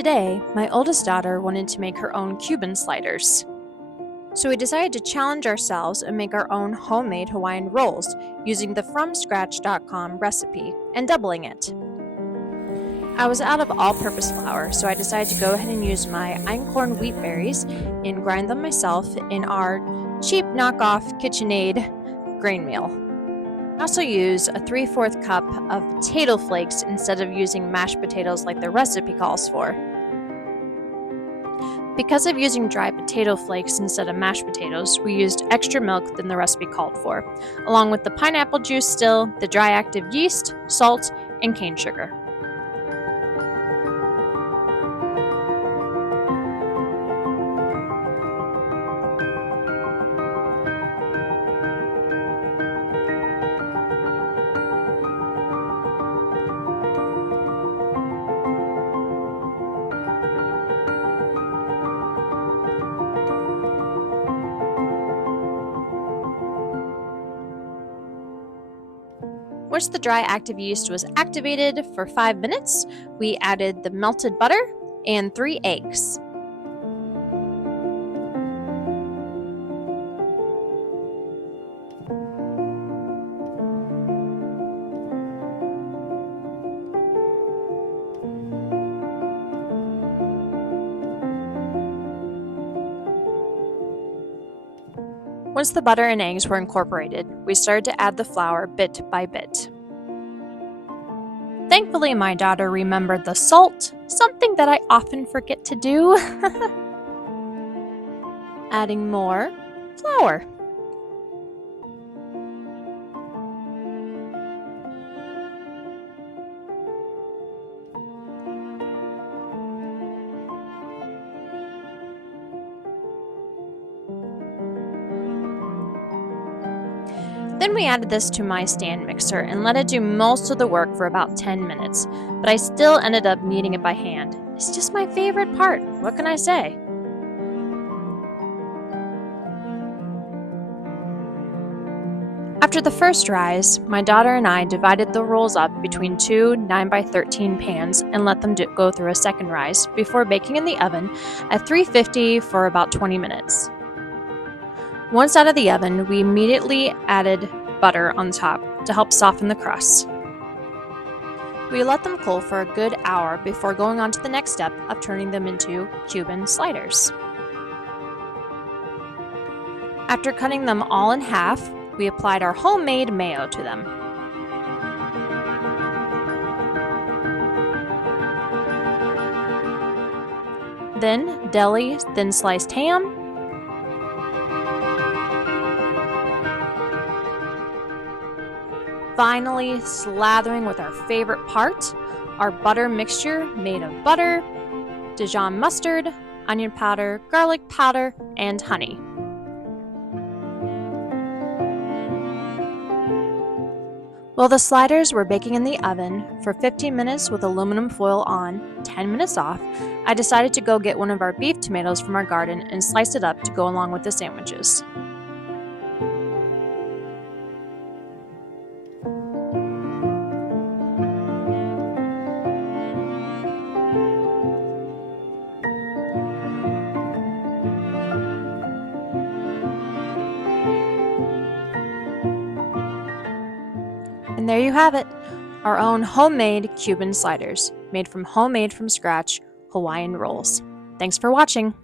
Today, my oldest daughter wanted to make her own Cuban sliders. So we decided to challenge ourselves and make our own homemade Hawaiian rolls using the FromScratch.com recipe and doubling it. I was out of all-purpose flour, so I decided to go ahead and use my einkorn wheat berries and grind them myself in our cheap knockoff KitchenAid grain meal. I also use a 3/4 cup of potato flakes instead of using mashed potatoes like the recipe calls for. Because of using dry potato flakes instead of mashed potatoes, we used extra milk than the recipe called for, along with the pineapple juice still, the dry active yeast, salt, and cane sugar. Once the dry active yeast was activated for 5 minutes, we added the melted butter and 3 eggs. Once the butter and eggs were incorporated, we started to add the flour bit by bit. Thankfully, my daughter remembered the salt, something that I often forget to do. Adding more flour. Then we added this to my stand mixer and let it do most of the work for about 10 minutes, but I still ended up kneading it by hand. It's just my favorite part, what can I say? After the first rise, my daughter and I divided the rolls up between 2 9x13 pans and let them go through a second rise before baking in the oven at 350 for about 20 minutes. Once out of the oven, we immediately added butter on top to help soften the crust. We let them cool for a good hour before going on to the next step of turning them into Cuban sliders. After cutting them all in half, we applied our homemade mayo to them. Then deli thin sliced ham, finally slathering with our favorite part, our butter mixture made of butter, Dijon mustard, onion powder, garlic powder, and honey. While the sliders were baking in the oven for 15 minutes with aluminum foil on, 10 minutes off, I decided to go get one of our beef tomatoes from our garden and slice it up to go along with the sandwiches. And there you have it, our own homemade Cuban sliders, made from scratch Hawaiian rolls. Thanks for watching.